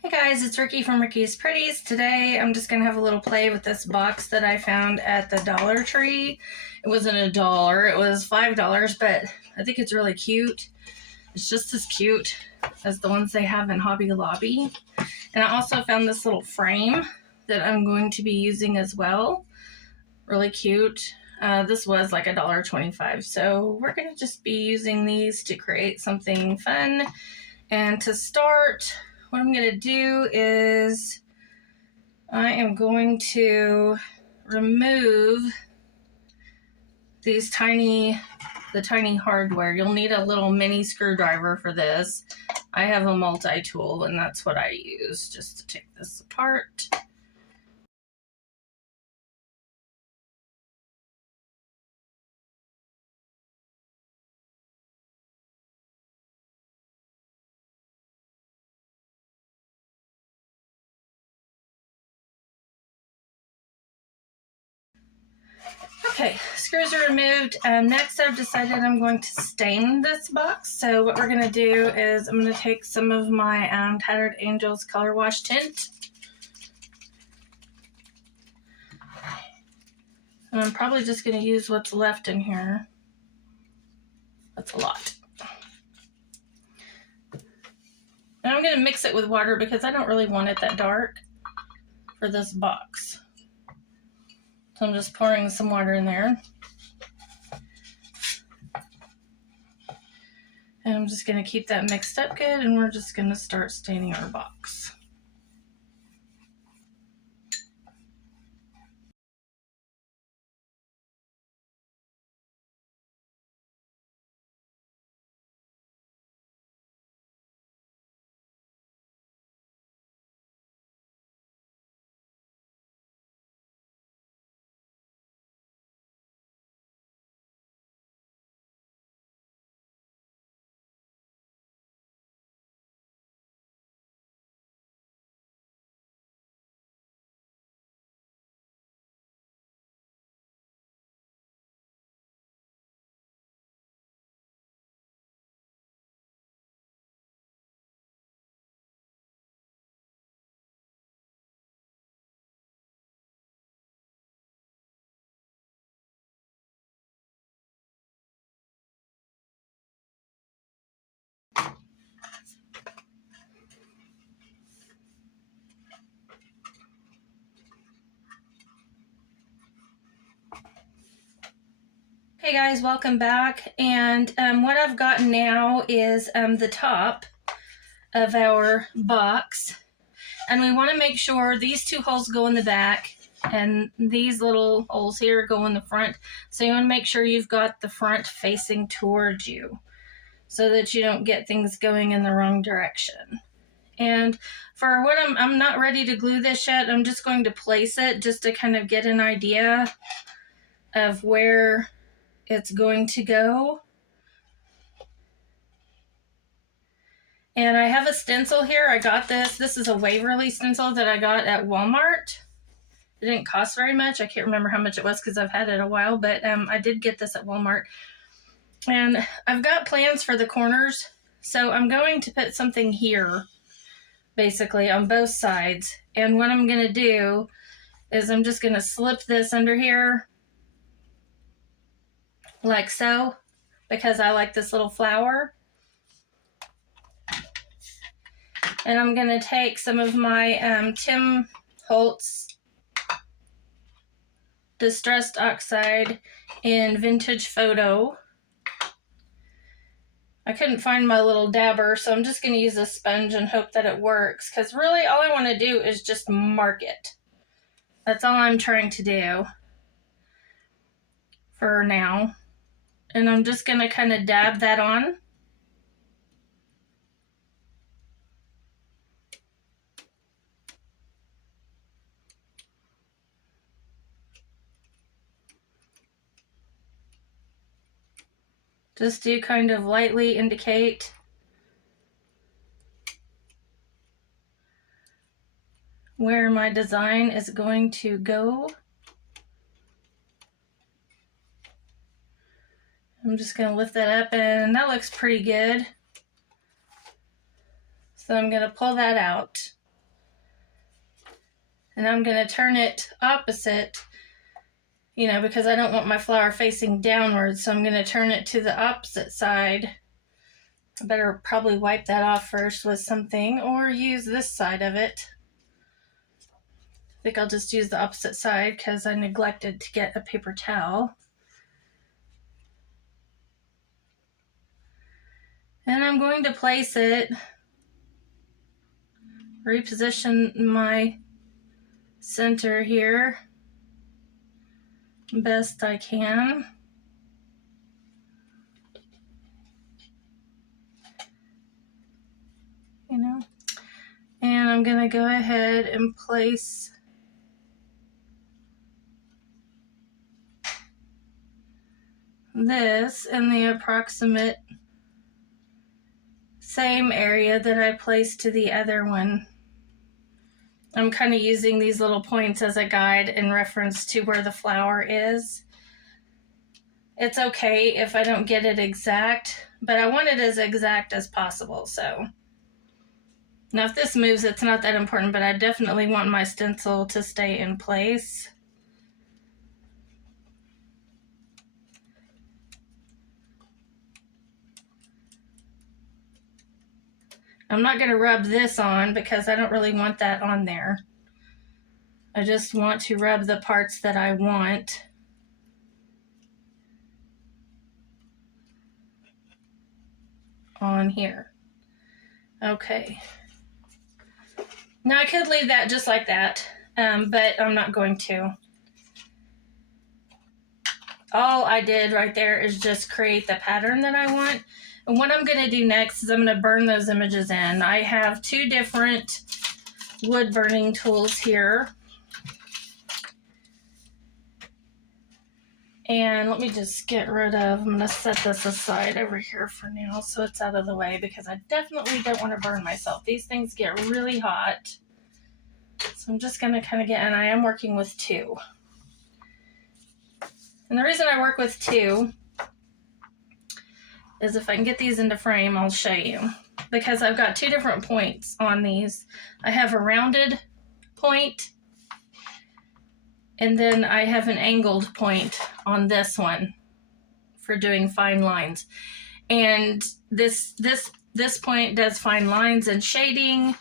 Hey guys, it's Ricky from Ricky's Pretties. Today I'm just going to have a little play with this box that I found at the Dollar Tree. It wasn't $1, it was $5, but I think it's really cute. It's just as cute as the ones they have in Hobby Lobby. And I also found this little frame that I'm going to be using as well. Really cute. This was like $1.25, so we're going to just be using these to create something fun. And to start, what I'm going to do is I am going to remove the tiny hardware. You'll need a little mini screwdriver for this. I have a multi-tool and that's what I use just to take this apart. Okay, screws are removed. Next I've decided I'm going to stain this box. So what we're going to do is I'm going to take some of my Tattered Angels color wash tint. And I'm probably just going to use what's left in here. That's a lot. And I'm going to mix it with water because I don't really want it that dark for this box. So I'm just pouring some water in there. And I'm just going to keep that mixed up good, and we're just going to start staining our box. Hey guys, welcome back. And what I've got now is the top of our box. And we want to make sure these two holes go in the back and these little holes here go in the front. So you want to make sure you've got the front facing towards you so that you don't get things going in the wrong direction. And for what I'm not ready to glue this yet. I'm just going to place it just to kind of get an idea of where it's going to go. And I have a stencil here. I got this. This is a Waverly stencil that I got at Walmart. It didn't cost very much. I can't remember how much it was because I've had it a while, but I did get this at Walmart. And I've got plans for the corners. So I'm going to put something here, basically, on both sides. And what I'm going to do is I'm just going to slip this under here, like so, because I like this little flower. And I'm going to take some of my Tim Holtz Distressed Oxide in Vintage Photo. I couldn't find my little dabber, so I'm just going to use a sponge and hope that it works. Because really all I want to do is just mark it. That's all I'm trying to do for now. And I'm just going to kind of dab that on. Just to kind of lightly indicate where my design is going to go. I'm just going to lift that up, and that looks pretty good. So I'm going to pull that out. And I'm going to turn it opposite, you know, because I don't want my flower facing downwards. So I'm going to turn it to the opposite side. I better probably wipe that off first with something or use this side of it. I think I'll just use the opposite side because I neglected to get a paper towel. And I'm going to place it, reposition my center here best I can. You know, and I'm going to go ahead and place this in the approximate same area that I placed to the other one. I'm kind of using these little points as a guide in reference to where the flower is. It's okay if I don't get it exact, but I want it as exact as possible. So now if this moves, it's not that important, but I definitely want my stencil to stay in place. I'm not going to rub this on because I don't really want that on there. I just want to rub the parts that I want. On here. Okay. Now I could leave that just like that, but I'm not going to. All I did right there is just create the pattern that I want. And what I'm going to do next is I'm going to burn those images in. I have two different wood burning tools here. And let me just get rid of, I'm going to set this aside over here for now so it's out of the way because I definitely don't want to burn myself. These things get really hot. So I'm just going to kind of get, and I am working with two. And the reason I work with two is if I can get these into frame, I'll show you. Because I've got two different points on these. I have a rounded point, and then I have an angled point on this one for doing fine lines. And this point does fine lines and shading,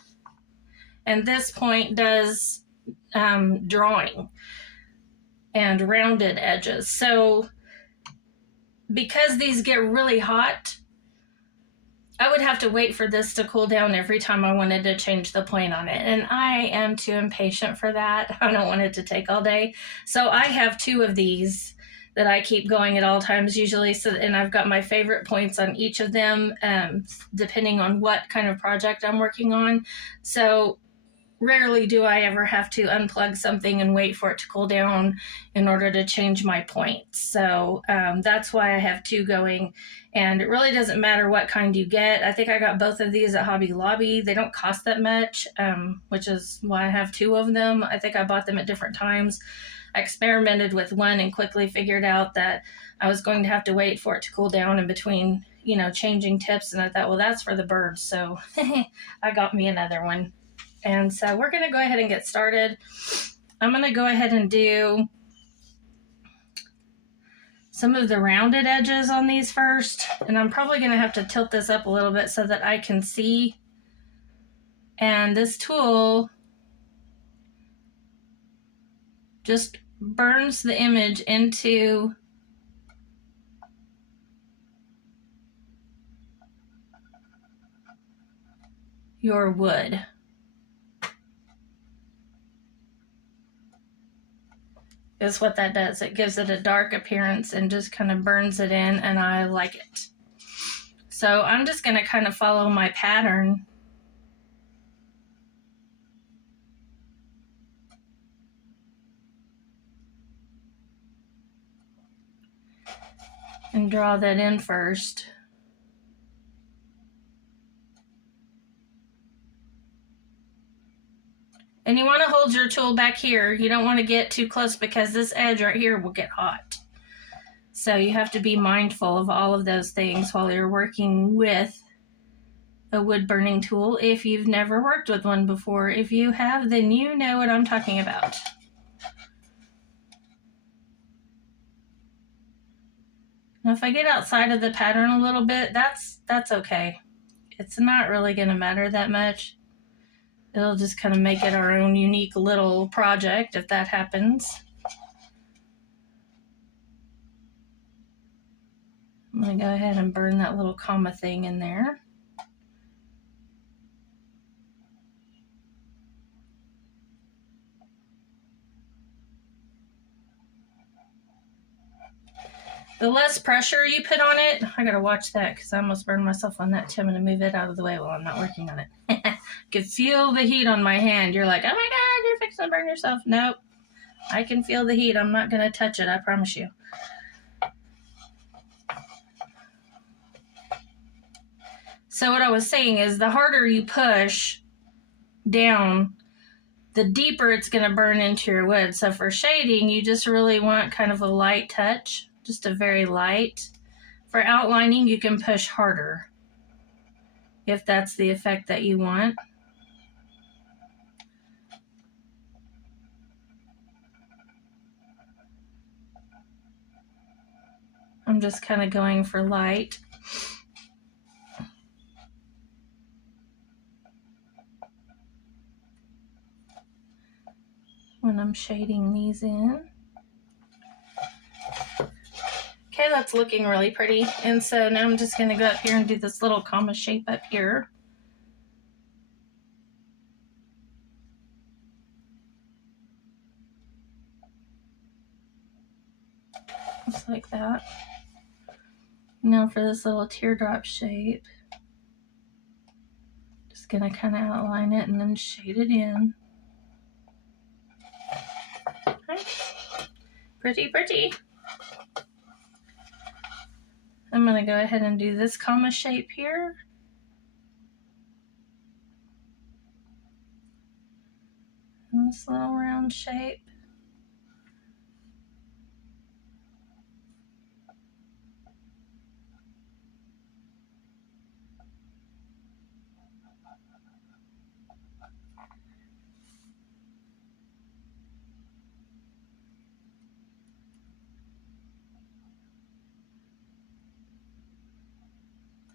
and this point does drawing and rounded edges. So because these get really hot, I would have to wait for this to cool down every time I wanted to change the point on it. And I am too impatient for that. I don't want it to take all day. So I have two of these that I keep going at all times usually. So, and I've got my favorite points on each of them, depending on what kind of project I'm working on. So rarely do I ever have to unplug something and wait for it to cool down in order to change my points. So that's why I have two going, and it really doesn't matter what kind you get. I think I got both of these at Hobby Lobby. They don't cost that much, which is why I have two of them. I think I bought them at different times. I experimented with one and quickly figured out that I was going to have to wait for it to cool down in between, you know, changing tips. And I thought, well, that's for the birds. So I got me another one. And so we're going to go ahead and get started. I'm going to go ahead and do some of the rounded edges on these first. And I'm probably going to have to tilt this up a little bit so that I can see. And this tool just burns the image into your wood. Is what that does. It gives it a dark appearance and just kind of burns it in, and I like it. So I'm just going to kind of follow my pattern. And draw that in first. And you want to hold your tool back here. You don't want to get too close because this edge right here will get hot. So you have to be mindful of all of those things while you're working with a wood burning tool if you've never worked with one before. If you have, then you know what I'm talking about. Now if I get outside of the pattern a little bit, that's okay. It's not really going to matter that much. It'll just kind of make it our own unique little project if that happens. I'm going to go ahead and burn that little comma thing in there. The less pressure you put on it, I gotta watch that because I almost burned myself on that too. I'm gonna move it out of the way while I'm not working on it. I can feel the heat on my hand. You're like, oh my God, you're fixing to burn yourself. Nope, I can feel the heat. I'm not gonna touch it, I promise you. So what I was saying is the harder you push down, the deeper it's gonna burn into your wood. So for shading, you just really want kind of a light touch. Just a very light. For outlining, you can push harder if that's the effect that you want. I'm just kind of going for light. When I'm shading these in. Okay, that's looking really pretty. And so now I'm just going to go up here and do this little comma shape up here. Just like that. Now for this little teardrop shape, just going to kind of outline it and then shade it in. Okay. Pretty, pretty. I'm going to go ahead and do this comma shape here. And this little round shape.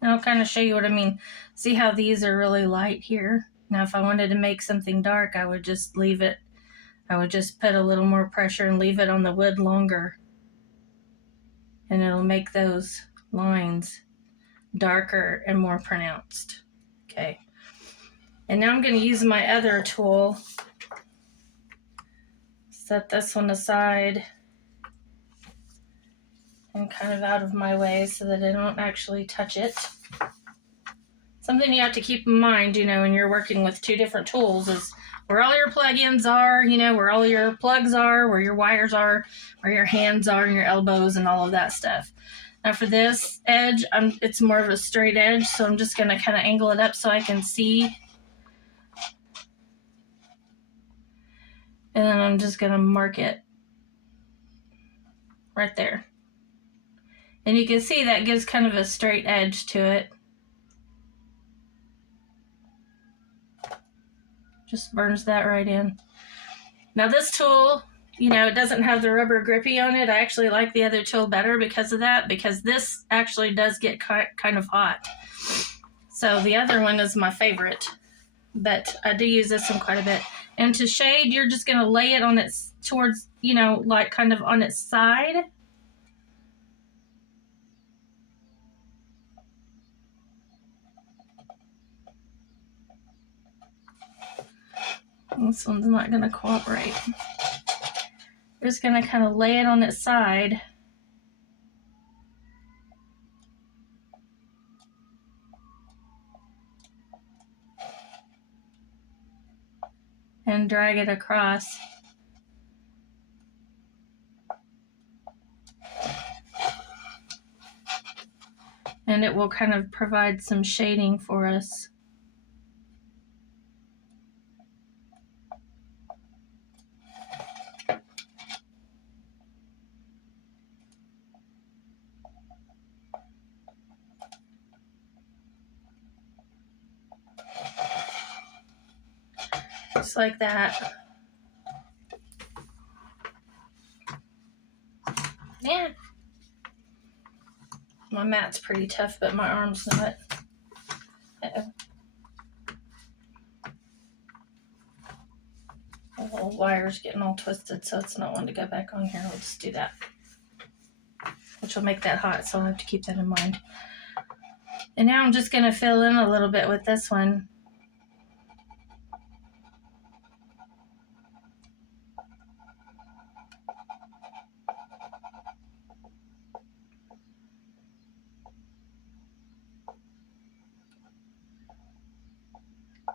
And I'll kind of show you what I mean. See how these are really light here? Now if I wanted to make something dark, I would just leave it. I would just put a little more pressure and leave it on the wood longer. And it'll make those lines darker and more pronounced. Okay. And now I'm going to use my other tool. Set this one aside and kind of out of my way so that I don't actually touch it. Something you have to keep in mind, you know, when you're working with two different tools is where all your plugins are, you know, where all your plugs are, where your wires are, where your hands are and your elbows and all of that stuff. Now for this edge, it's more of a straight edge, so I'm just going to kind of angle it up so I can see. And then I'm just going to mark it right there. And you can see that gives kind of a straight edge to it. Just burns that right in. Now this tool, you know, it doesn't have the rubber grippy on it. I actually like the other tool better because of that, because this actually does get kind of hot. So the other one is my favorite, but I do use this one quite a bit. And to shade, you're just going to lay it on its, towards, you know, like kind of on its side. This one's not going to cooperate. We're just going to kind of lay it on its side. And drag it across. And it will kind of provide some shading for us. Just like that. Yeah. My mat's pretty tough, but my arm's not. Uh-oh. The little wire's getting all twisted, so it's not one to go back on here. We'll just do that. Which will make that hot, so I'll have to keep that in mind. And now I'm just going to fill in a little bit with this one.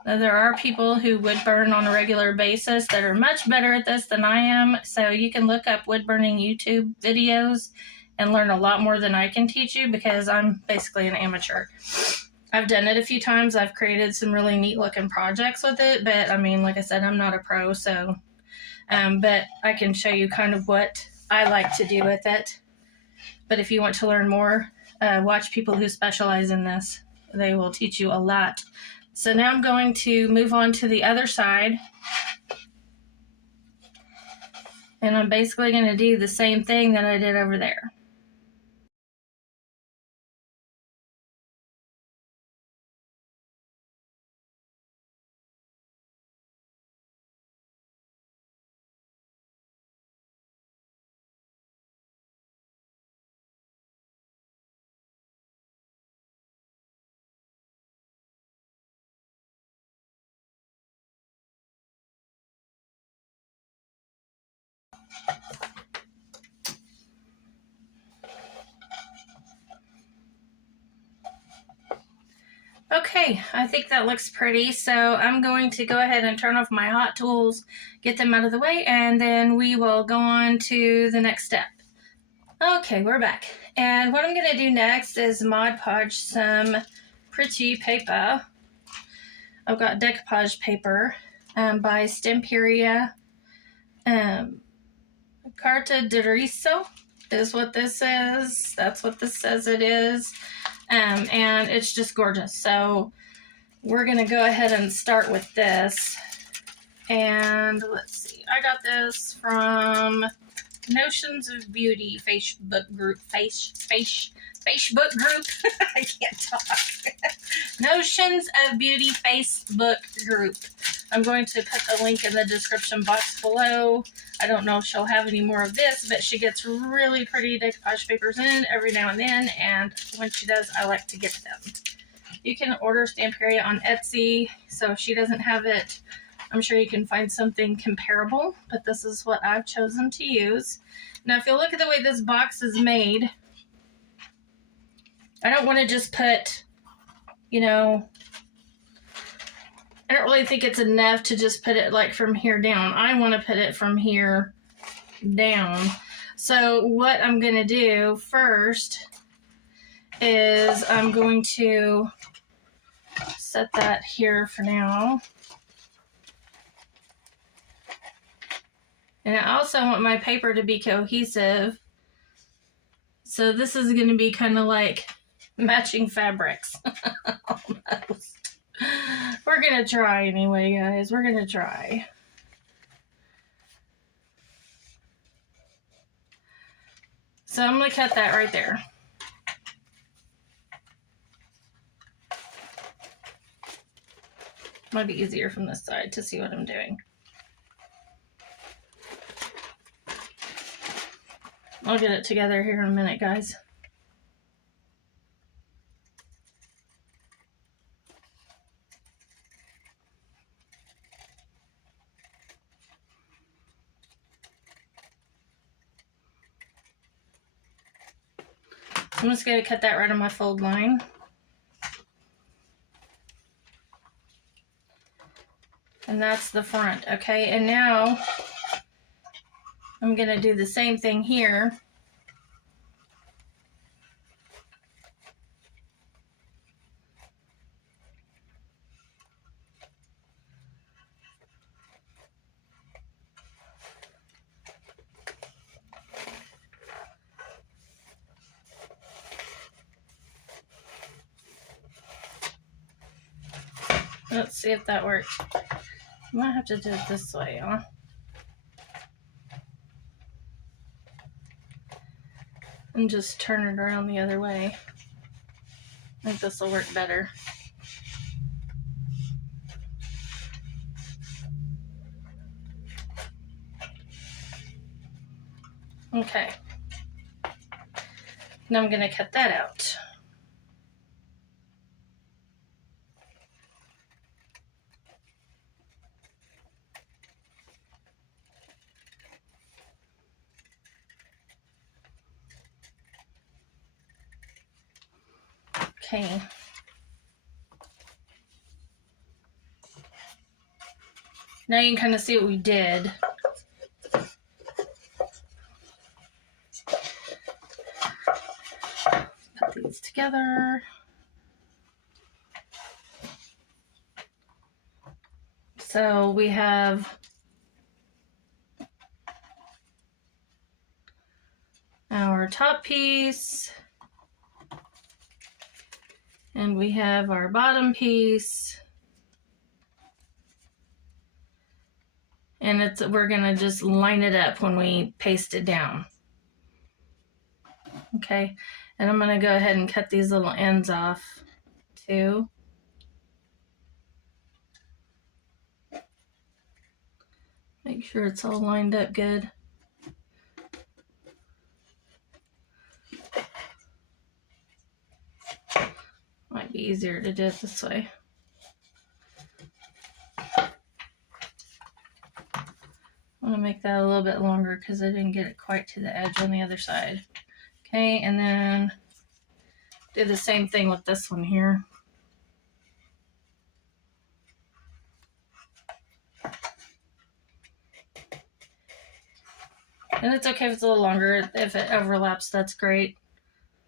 Now, there are people who wood burn on a regular basis that are much better at this than I am. So you can look up wood burning YouTube videos and learn a lot more than I can teach you, because I'm basically an amateur. I've done it a few times. I've created some really neat looking projects with it, but I mean, like I said, I'm not a pro, so but I can show you kind of what I like to do with it. But if you want to learn more, watch people who specialize in this. They will teach you a lot. So now I'm going to move on to the other side. And I'm basically going to do the same thing that I did over there. Okay, I think that looks pretty, so I'm going to go ahead and turn off my hot tools, get them out of the way, and then we will go on to the next step. Okay, we're back, and what I'm going to do next is Mod Podge some pretty paper. I've got Decoupage paper by Stemperia. Carta de Riso is what this is. That's what this says it is. And it's just gorgeous. So we're going to go ahead and start with this. And let's see. I got this from Notions of Beauty Facebook group. Facebook group. I can't talk. Notions of Beauty Facebook group. I'm going to put the link in the description box below. I don't know if she'll have any more of this, but she gets really pretty decoupage papers in every now and then, and when she does, I like to get them. You can order Stamperia on Etsy, so if she doesn't have it, I'm sure you can find something comparable, but this is what I've chosen to use. Now, if you look at the way this box is made, I don't want to just put, you know, I don't really think it's enough to just put it like from here down. I want to put it from here down. So what I'm going to do first is I'm going to set that here for now. And I also want my paper to be cohesive. So this is going to be kind of like matching fabrics. Almost. We're going to try anyway, guys. We're going to try. So I'm going to cut that right there. Might be easier from this side to see what I'm doing. I'll get it together here in a minute, guys. I'm just going to cut that right on my fold line. And that's the front, okay? And now I'm going to do the same thing here. Let's see if that works. I might have to do it this way, huh? And just turn it around the other way. I think this will work better. Okay. Now I'm going to cut that out. Okay. Now you can kind of see what we did. Put these together. So we have our top piece, and we have our bottom piece, and we're gonna just line it up when we paste it down. Okay, and I'm gonna go ahead and cut these little ends off too. Make sure it's all lined up good. Might be easier to do it this way. I'm gonna make that a little bit longer because I didn't get it quite to the edge on the other side. Okay, and then do the same thing with this one here. And it's okay if it's a little longer. If it overlaps, that's great.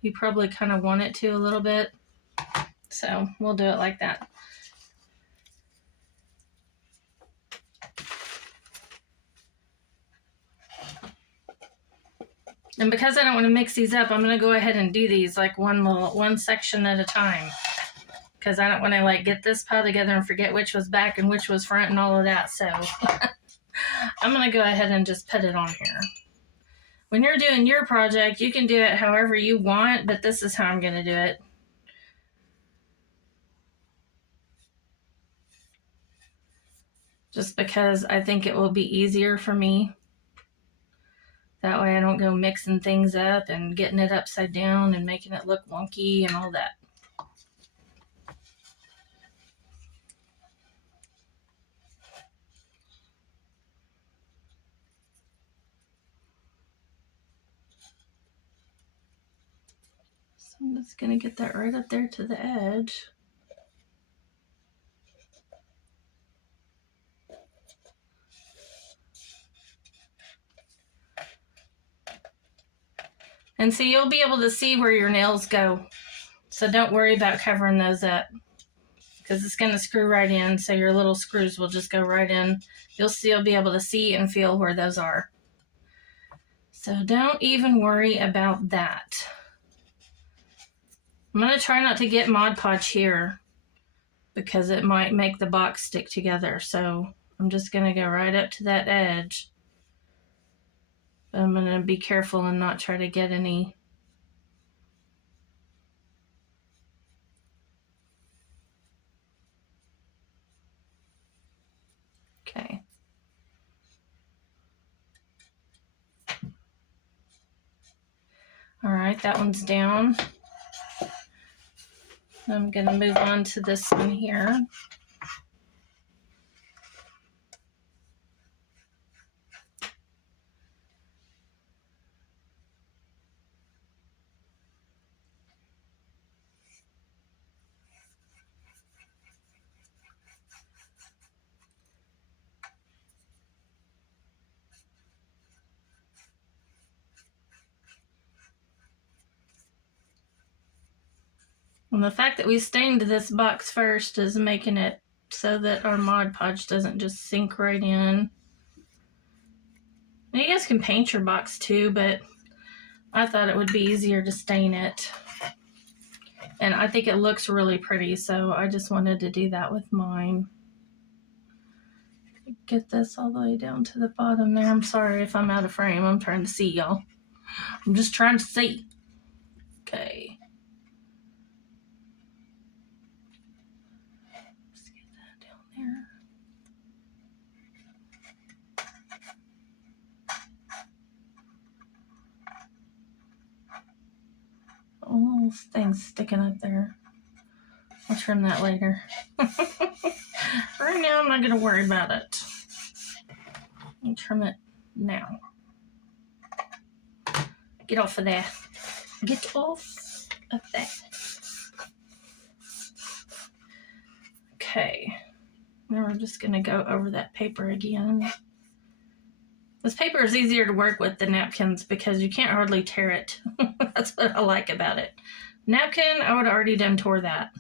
You probably kind of want it to a little bit. So we'll do it like that. And because I don't want to mix these up, I'm going to go ahead and do these like one section at a time. Because I don't want to like get this pile together and forget which was back and which was front and all of that. So I'm going to go ahead and just put it on here. When you're doing your project, you can do it however you want, but this is how I'm going to do it. Just because I think it will be easier for me. That way I don't go mixing things up and getting it upside down and making it look wonky and all that. So I'm just going to get that right up there to the edge. And so you'll be able to see where your nails go. So don't worry about covering those up because it's going to screw right in. So your little screws will just go right in. You'll still be able to see and feel where those are. So don't even worry about that. I'm going to try not to get Mod Podge here because it might make the box stick together. So I'm just going to go right up to that edge. But I'm going to be careful and not try to get any. Okay. All right, that one's down. I'm going to move on to this one here. And the fact that we stained this box first is making it so that our Mod Podge doesn't just sink right in. And you guys can paint your box too, but I thought it would be easier to stain it. And I think it looks really pretty, so I just wanted to do that with mine. Get this all the way down to the bottom there. I'm sorry if I'm out of frame. I'm trying to see, y'all. I'm just trying to see. Okay. Let's get that down there. Oh, this thing's sticking up there. I'll trim that later. Right now, I'm not going to worry about it. I'll trim it now. Get off of that. Get off of that. Okay. Now we're just going to go over that paper again. This paper is easier to work with than napkins because you can't hardly tear it. That's what I like about it. Napkin, I would have already done tore that.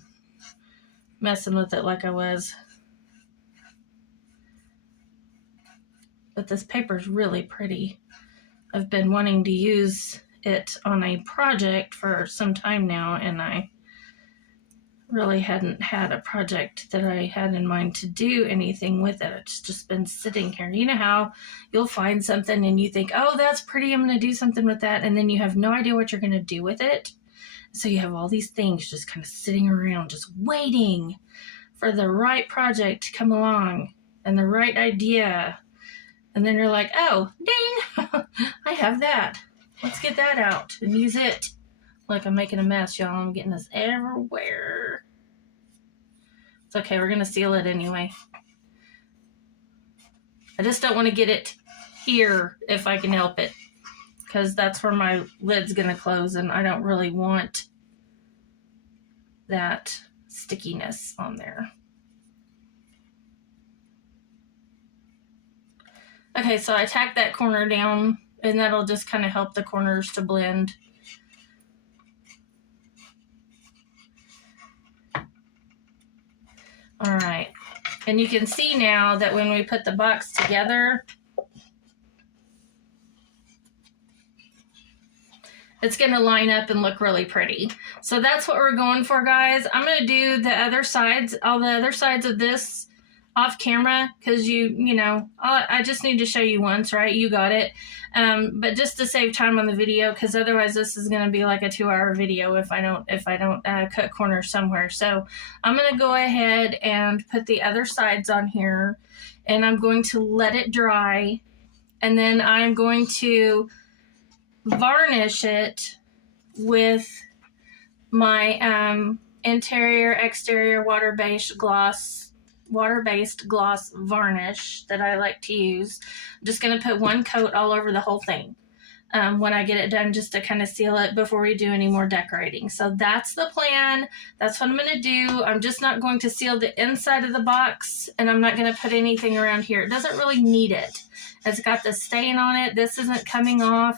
Messing with it like I was. But this paper is really pretty. I've been wanting to use it on a project for some time now, and I really hadn't had a project that I had in mind to do anything with it. It's just been sitting here. You know how you'll find something and you think, oh, that's pretty, I'm going to do something with that, and then you have no idea what you're going to do with it. So you have all these things just kind of sitting around, just waiting for the right project to come along and the right idea. And then you're like, oh, ding, I have that. Let's get that out and use it. Look, I'm making a mess, y'all. I'm getting this everywhere. It's okay. We're going to seal it anyway. I just don't want to get it here if I can help it, because that's where my lid's going to close, and I don't really want that stickiness on there. Okay, so I tacked that corner down, and that'll just kind of help the corners to blend. All right, and you can see now that when we put the box together, it's going to line up and look really pretty. So that's what we're going for, guys. I'm going to do the other sides, all the other sides of this off camera, because you know, I just need to show you once, right? You got it. But just to save time on the video, because otherwise this is going to be like a 2-hour video if I don't cut corners somewhere. So I'm going to go ahead and put the other sides on here, and I'm going to let it dry, and then I'm going to varnish it with my interior exterior water-based gloss varnish that I like to use. I'm just going to put one coat all over the whole thing when I get it done, just to kind of seal it before we do any more decorating. So that's the plan. That's what I'm going to do. I'm just not going to seal the inside of the box, and I'm not going to put anything around here. It doesn't really need it. It's got the stain on it. This isn't coming off,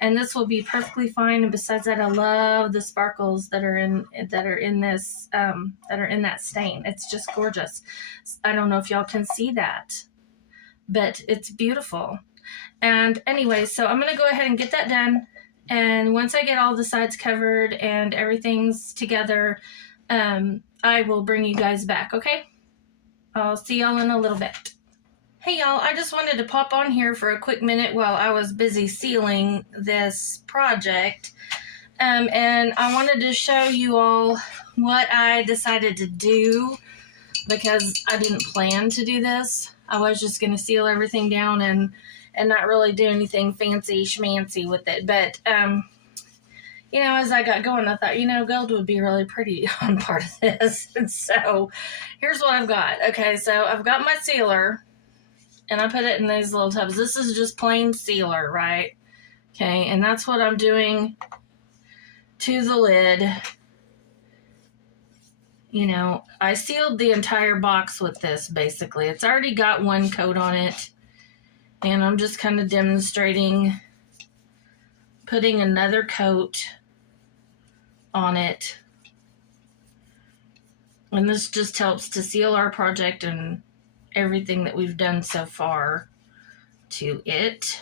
and this will be perfectly fine. And besides that, I love the sparkles that are in this that are in that stain. It's just gorgeous. I don't know if y'all can see that, but it's beautiful. And anyway, so I'm going to go ahead and get that done. And once I get all the sides covered and everything's together, I will bring you guys back, okay? I'll see y'all in a little bit. Hey y'all, I just wanted to pop on here for a quick minute while I was busy sealing this project. And I wanted to show you all what I decided to do, because I didn't plan to do this. I was just going to seal everything down and not really do anything fancy schmancy with it. But, you know, as I got going, I thought, you know, gold would be really pretty on part of this. And so here's what I've got. Okay, so I've got my sealer, and I put it in these little tubs. This is just plain sealer, right? Okay, and that's what I'm doing to the lid. You know, I sealed the entire box with this, basically. It's already got one coat on it. And I'm just kind of demonstrating putting another coat on it. And this just helps to seal our project and everything that we've done so far to it.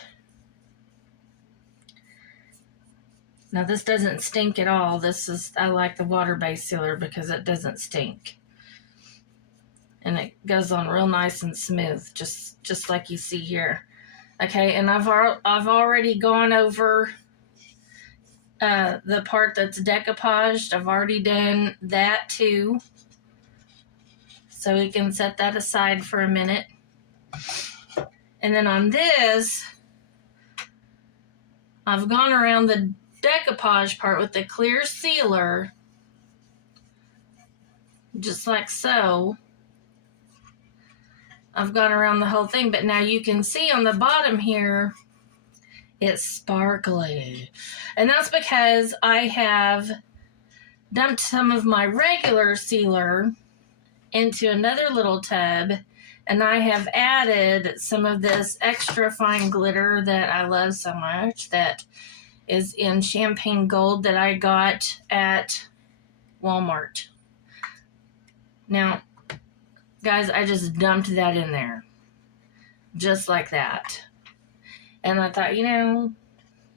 Now this doesn't stink at all. I like the water-based sealer because it doesn't stink. And it goes on real nice and smooth, just like you see here. Okay, and I've already gone over the part that's decoupaged. I've already done that too. So we can set that aside for a minute. And then on this, I've gone around the decoupage part with the clear sealer, just like so. I've gone around the whole thing, but now you can see on the bottom here, it's sparkly. And that's because I have dumped some of my regular sealer into another little tub, and I have added some of this extra fine glitter that I love so much, that is in champagne gold, that I got at Walmart. Now, guys, I just dumped that in there, just like that. And I thought, you know,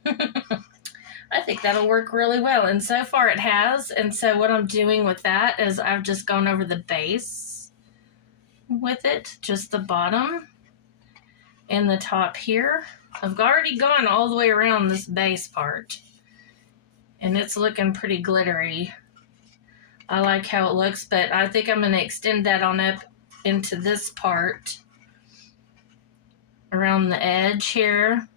I think that'll work really well. And so far it has. And so what I'm doing with that is I've just gone over the base with it, just the bottom and the top here. I've already gone all the way around this base part, and it's looking pretty glittery. I like how it looks, but I think I'm going to extend that on up into this part around the edge here.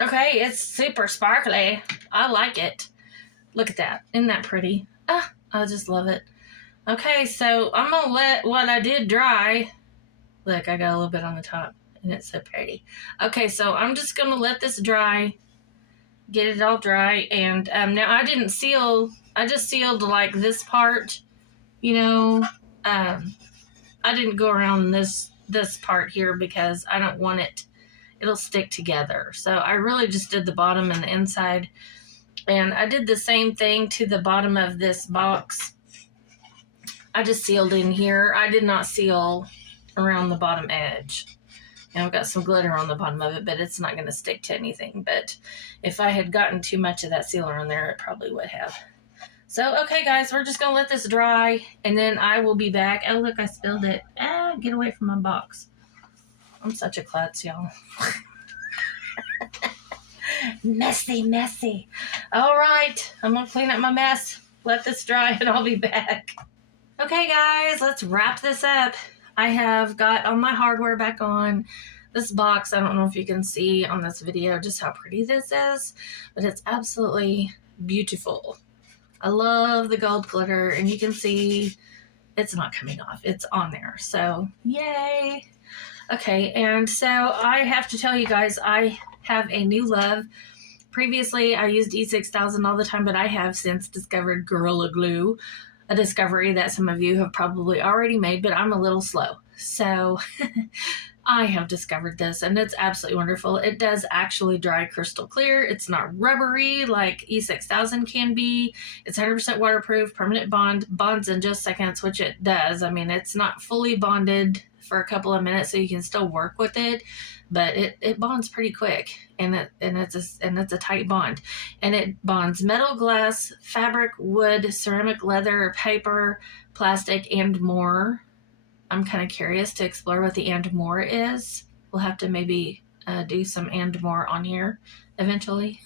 Okay, it's super sparkly. I like it. Look at that. Isn't that pretty? Ah, I just love it. Okay, so I'm going to let what I did dry. Look, I got a little bit on the top, and it's so pretty. Okay, so I'm just going to let this dry, get it all dry. And now I didn't seal. I just sealed like this part, you know. I didn't go around this part here because I don't want it. It'll stick together. So I really just did the bottom and the inside. And I did the same thing to the bottom of this box. I just sealed in here. I did not seal around the bottom edge. And I've got some glitter on the bottom of it, but it's not going to stick to anything. But if I had gotten too much of that sealer on there, it probably would have. So, okay, guys, we're just going to let this dry, and then I will be back. Oh, look, I spilled it. Ah, get away from my box. I'm such a klutz, y'all. Messy, messy. All right, I'm going to clean up my mess, let this dry, and I'll be back. Okay, guys, let's wrap this up. I have got all my hardware back on. This box, I don't know if you can see on this video just how pretty this is, but it's absolutely beautiful. I love the gold glitter, and you can see it's not coming off. It's on there, so yay. Okay, and so I have to tell you guys, I have a new love. Previously, I used E6000 all the time, but I have since discovered Gorilla Glue, a discovery that some of you have probably already made, but I'm a little slow. So I have discovered this, and it's absolutely wonderful. It does actually dry crystal clear. It's not rubbery like E6000 can be. It's 100% waterproof, permanent bond, bonds in just seconds, which it does. I mean, it's not fully bonded for a couple of minutes, so you can still work with it, but it bonds pretty quick, and it's a tight bond, and it bonds metal, glass, fabric, wood, ceramic, leather, paper, plastic, and more. I'm kind of curious to explore what the and more is. We'll have to maybe do some and more on here eventually.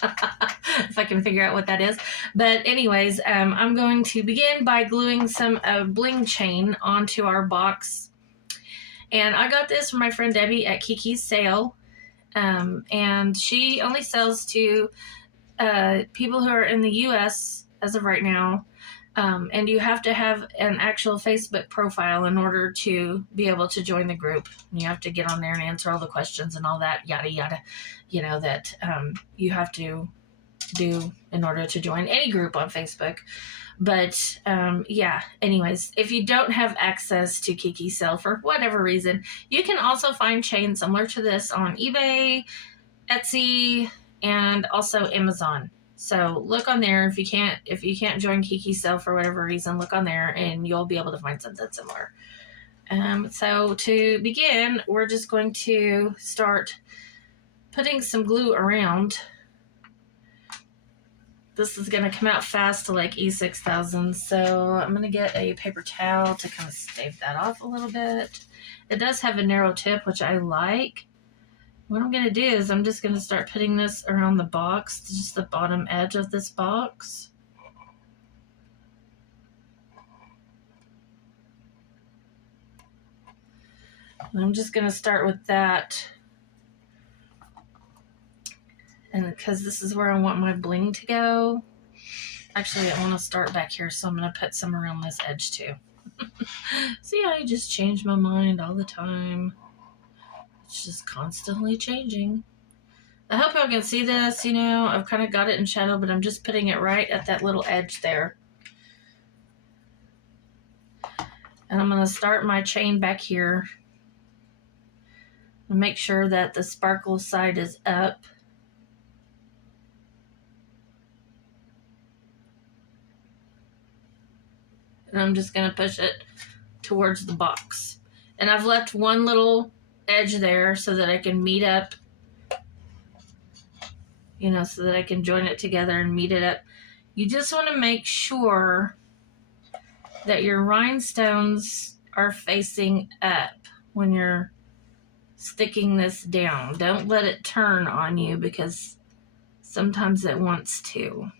If I can figure out what that is. But anyways, I'm going to begin by gluing some bling chain onto our box. And I got this from my friend Debbie at Kiki's sale. And she only sells to people who are in the U.S. as of right now. And you have to have an actual Facebook profile in order to be able to join the group. You have to get on there and answer all the questions and all that, yada, yada. You know, that you have to to do in order to join any group on Facebook. But yeah, anyways, if you don't have access to Kiki sale for whatever reason, you can also find chains similar to this on eBay, Etsy, and also Amazon. So look on there. If you can't join Kiki sale for whatever reason, look on there and you'll be able to find something similar. So to begin, we're just going to start putting some glue around. This is going to come out fast to like E6000, so I'm going to get a paper towel to kind of stave that off a little bit. It does have a narrow tip, which I like. What I'm going to do is I'm just going to start putting this around the box, just the bottom edge of this box. And I'm just going to start with that. And because this is where I want my bling to go. Actually, I want to start back here, so I'm going to put some around this edge too. See how I just change my mind all the time? It's just constantly changing. I hope y'all can see this, you know. I've kind of got it in shadow, but I'm just putting it right at that little edge there. And I'm going to start my chain back here. And make sure that the sparkle side is up. And I'm just going to push it towards the box. And I've left one little edge there so that I can meet up, you know, so that I can join it together and meet it up. You just want to make sure that your rhinestones are facing up when you're sticking this down. Don't let it turn on you because sometimes it wants to.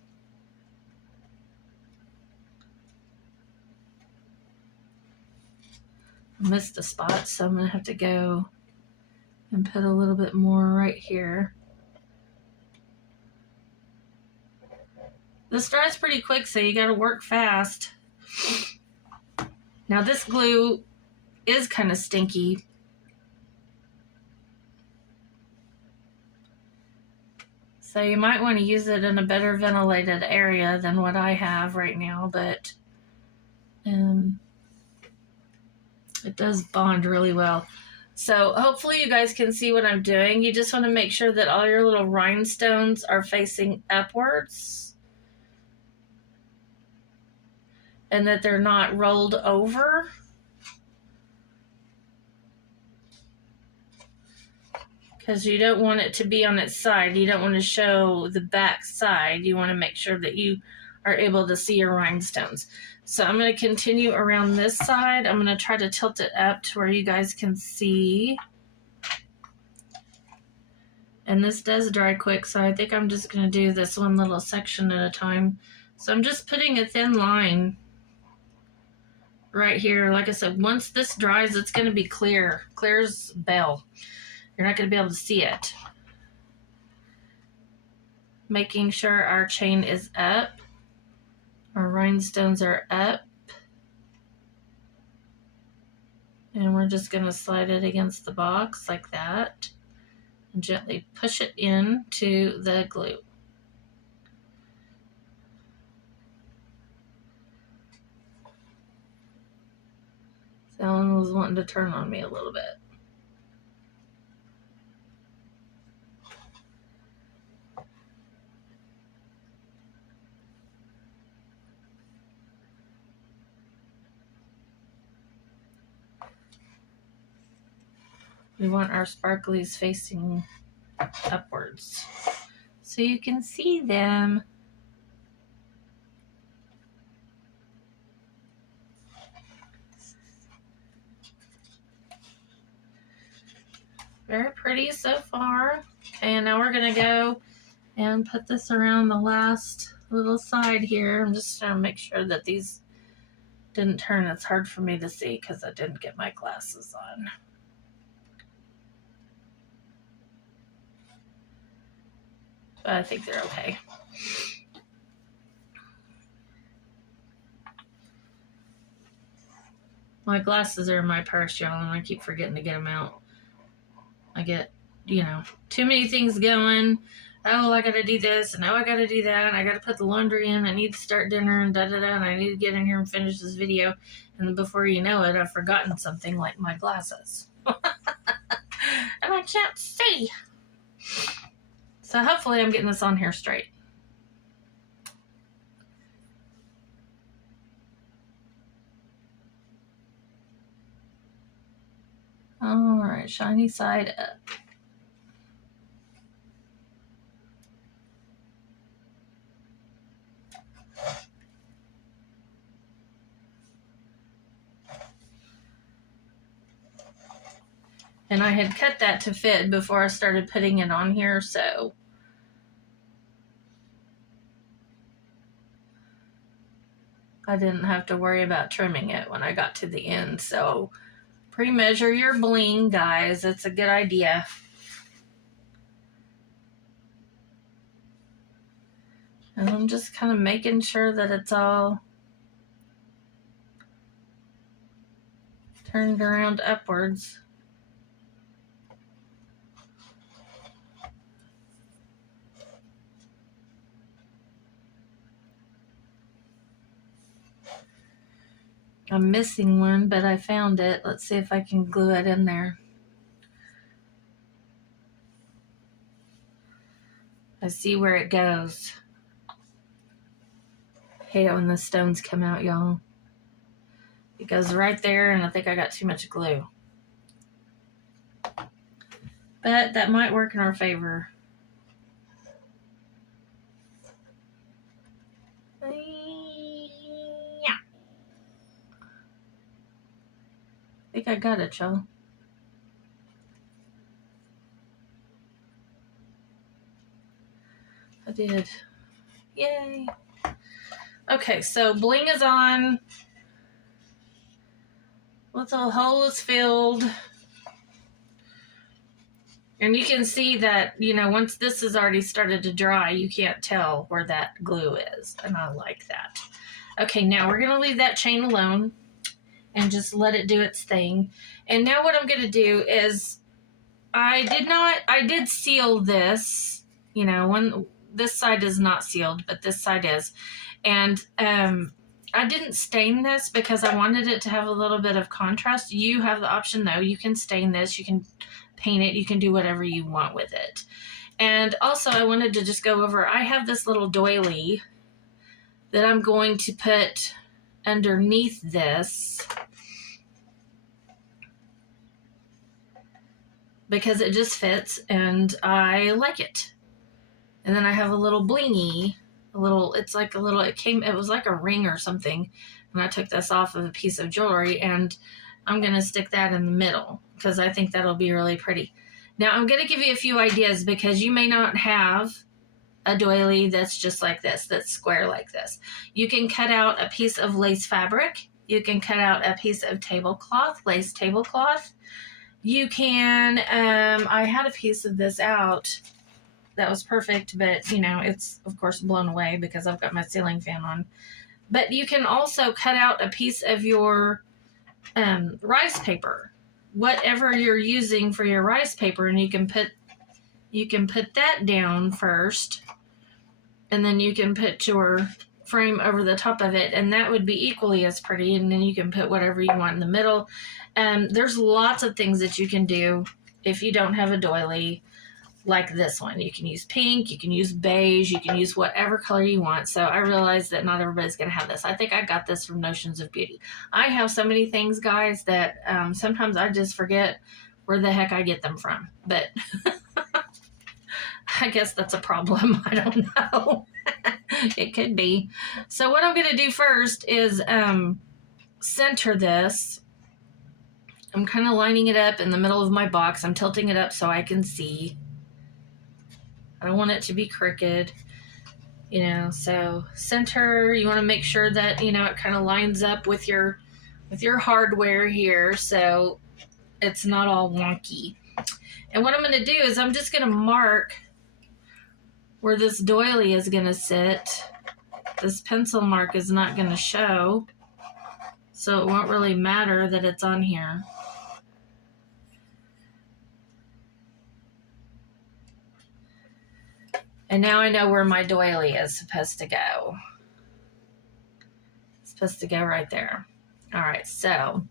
Missed a spot, so I'm going to have to go and put a little bit more right here. This dries pretty quick, so you got to work fast. Now this glue is kind of stinky. So you might want to use it in a better ventilated area than what I have right now, but it does bond really well. So hopefully you guys can see what I'm doing. You just want to make sure that all your little rhinestones are facing upwards and that they're not rolled over. Because you don't want it to be on its side. You don't want to show the back side. You want to make sure that you are able to see your rhinestones. So I'm going to continue around this side. I'm going to try to tilt it up to where you guys can see. And this does dry quick, so I think I'm just going to do this one little section at a time. So I'm just putting a thin line right here. Like I said, once this dries, it's going to be clear. Clear as bell. You're not going to be able to see it. Making sure our chain is up. Our rhinestones are up. And we're just going to slide it against the box like that. And gently push it into the glue. Ellen was wanting to turn on me a little bit. We want our sparklies facing upwards so you can see them. Very pretty so far. Okay, and now we're going to go and put this around the last little side here. I'm just trying to make sure that these didn't turn. It's hard for me to see because I didn't get my glasses on. But I think they're okay. My glasses are in my purse, y'all, and I keep forgetting to get them out. I get, you know, too many things going. oh, I gotta do this, and oh, I gotta do that, and I gotta put the laundry in, I need to start dinner, and da-da-da, and I need to get in here and finish this video, and then before you know it, I've forgotten something like my glasses. And I can't see. So hopefully I'm getting this on here straight. Alright, shiny side up. And I had cut that to fit before I started putting it on here, so I didn't have to worry about trimming it when I got to the end. So pre-measure your bling, guys. It's a good idea. And I'm just kind of making sure that it's all turned around upwards. I'm missing one, but I found it. Let's see if I can glue it in there. I see where it goes. Hate it when the stones come out, y'all. It goes right there, and I think I got too much glue. But that might work in our favor. I think I got it, y'all. I did. Yay. Okay, so bling is on. Little hole is filled. And you can see that, you know, once this has already started to dry, you can't tell where that glue is. And I like that. Okay, now we're going to leave that chain alone and just let it do its thing. And now what I'm going to do is, I did seal this, you know, when this side is not sealed, but this side is. And I didn't stain this because I wanted it to have a little bit of contrast. You have the option though, you can stain this, you can paint it, you can do whatever you want with it. And also I wanted to just go over, I have this little doily that I'm going to put underneath this because it just fits and I like it. And then I have a little blingy, it was like a ring or something. And I took this off of a piece of jewelry and I'm going to stick that in the middle because I think that'll be really pretty. Now I'm going to give you a few ideas because you may not have a doily that's just like this, that's square like this. You can cut out a piece of lace fabric. You can cut out a piece of tablecloth, lace tablecloth. You can, I had a piece of this out that was perfect, but you know, it's of course blown away because I've got my ceiling fan on. But you can also cut out a piece of your rice paper, whatever you're using for your rice paper, and you can put that down first, and then you can put your frame over the top of it, and that would be equally as pretty. And then you can put whatever you want in the middle. There's lots of things that you can do if you don't have a doily like this one. You can use pink, you can use beige, you can use whatever color you want. So I realized that not everybody's going to have this. I think I got this from Notions of Beauty. I have so many things, guys, that sometimes I just forget where the heck I get them from. But I guess that's a problem. I don't know. It could be. So what I'm going to do first is center this. I'm kind of lining it up in the middle of my box. I'm tilting it up so I can see. I don't want it to be crooked, you know, so center, you want to make sure that, you know, it kind of lines up with your hardware here so it's not all wonky. And what I'm going to do is I'm just going to mark where this doily is going to sit. This pencil mark is not going to show, so it won't really matter that it's on here. And now I know where my doily is supposed to go. It's supposed to go right there. All right, so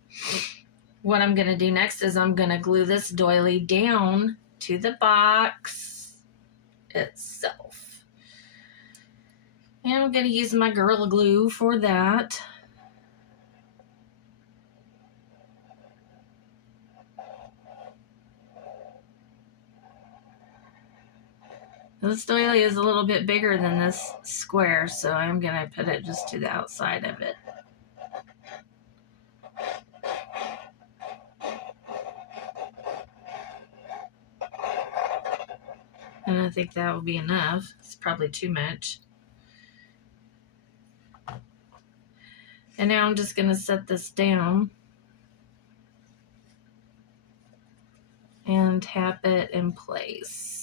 what I'm going to do next is I'm going to glue this doily down to the box itself. And I'm going to use my Gorilla Glue for that. This doily is a little bit bigger than this square, so I'm going to put it just to the outside of it. And I think that will be enough. It's probably too much. And now I'm just going to set this down and tap it in place.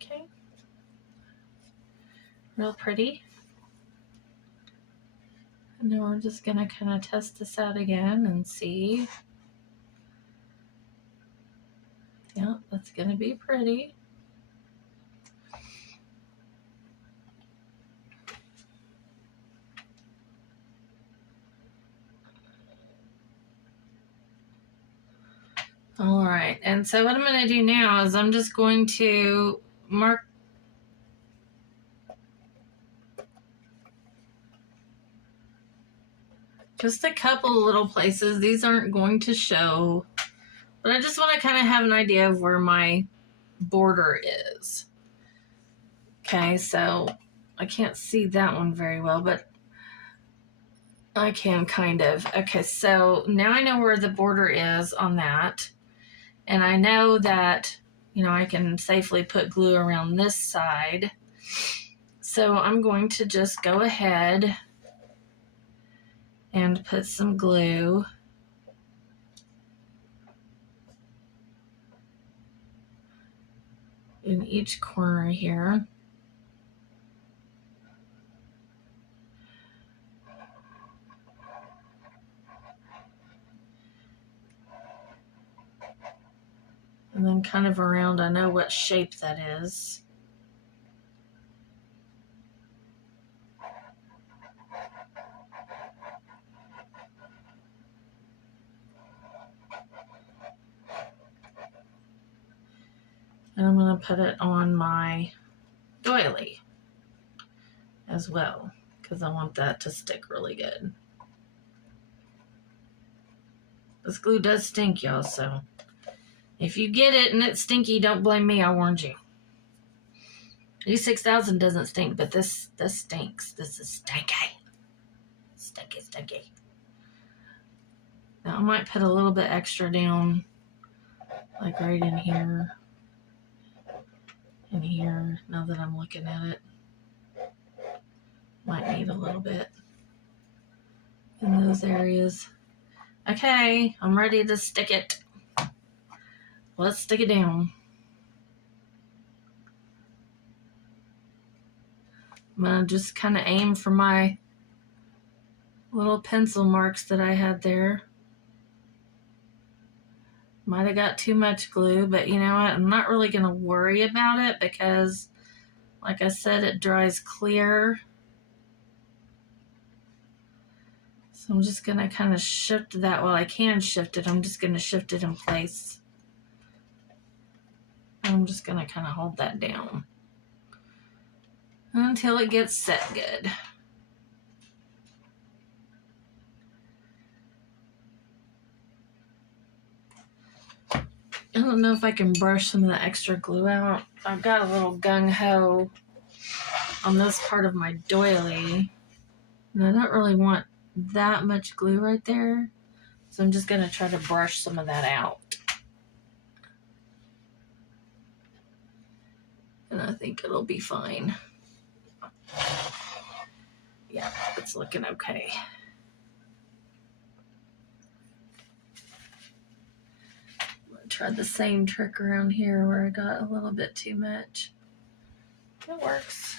Okay. Real pretty. And then we're just going to kind of test this out again and see. Yeah, that's going to be pretty. All right, and so what I'm going to do now is I'm just going to mark just a couple little places. These aren't going to show, but I just want to kind of have an idea of where my border is. Okay, so I can't see that one very well, but I can kind of. Okay, so now I know where the border is on that. And I know that, you know, I can safely put glue around this side. So I'm going to just go ahead and put some glue in each corner here. And then kind of around, I know what shape that is. And I'm going to put it on my doily as well, because I want that to stick really good. This glue does stink, y'all, so if you get it and it's stinky, don't blame me. I warned you. E6000 doesn't stink, but this stinks. This is stinky. Stinky, stinky. Now I might put a little bit extra down, like right in here. In here, now that I'm looking at it. Might need a little bit in those areas. Okay, I'm ready to stick it. Let's stick it down. I'm going to just kind of aim for my little pencil marks that I had there. Might have got too much glue, but you know what? I'm not really going to worry about it because, like I said, it dries clear. So I'm just going to kind of shift that. Well, I can shift it. I'm just going to shift it in place. I'm just going to kind of hold that down until it gets set good. I don't know if I can brush some of the extra glue out. I've got a little gung-ho on this part of my doily, and I don't really want that much glue right there, so I'm just going to try to brush some of that out. And I think it'll be fine. Yeah, it's looking okay. I'm going to try the same trick around here where I got a little bit too much. It works.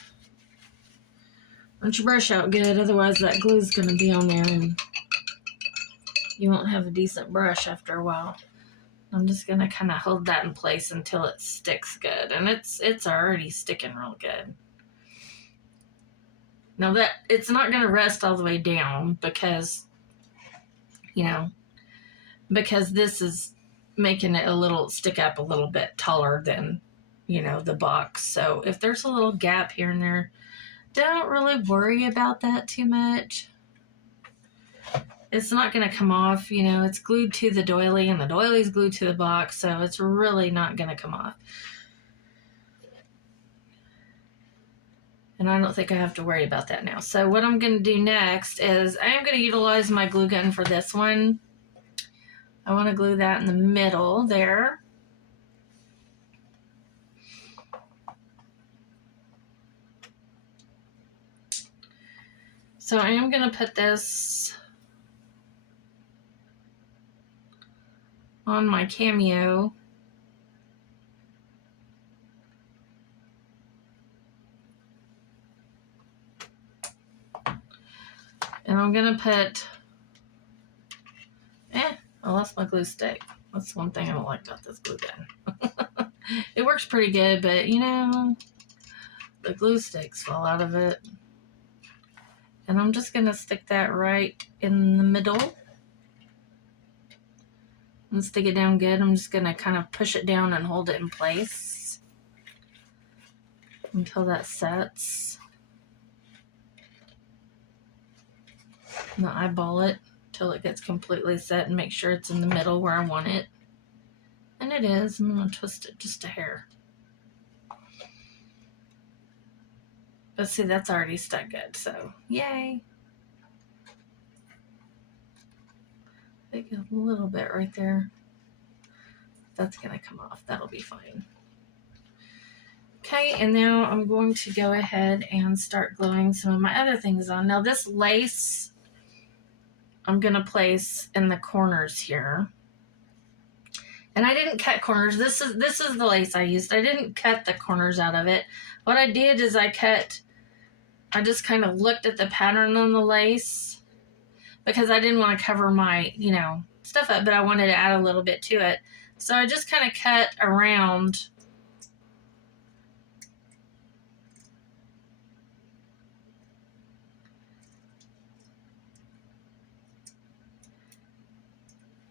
Want your brush out good, otherwise that glue's going to be on there and you won't have a decent brush after a while. I'm just going to kind of hold that in place until it sticks good. And it's already sticking real good. Now that it's not going to rest all the way down because, you know, because this is making it a little stick up a little bit taller than, you know, the box. So if there's a little gap here and there, don't really worry about that too much. It's not going to come off, you know, it's glued to the doily and the doily's glued to the box, so it's really not going to come off. And I don't think I have to worry about that now. So what I'm going to do next is I am going to utilize my glue gun for this one. I want to glue that in the middle there. So I am going to put this on my cameo. And I'm going to put, I lost my glue stick. That's one thing I don't like about this glue gun. It works pretty good, but you know, the glue sticks fall out of it. And I'm just going to stick that right in the middle. And stick it down good. I'm just going to kind of push it down and hold it in place until that sets. And I eyeball it till it gets completely set and make sure it's in the middle where I want it. And it is. I'm going to twist it just a hair. But see, that's already stuck good, so yay. I think a little bit right there. That's going to come off. That'll be fine. Okay, and now I'm going to go ahead and start gluing some of my other things on. Now this lace, I'm going to place in the corners here. And I didn't cut corners. This is the lace I used. I didn't cut the corners out of it. What I did is I just kind of looked at the pattern on the lace because I didn't want to cover my, you know, stuff up, but I wanted to add a little bit to it. So I just kind of cut around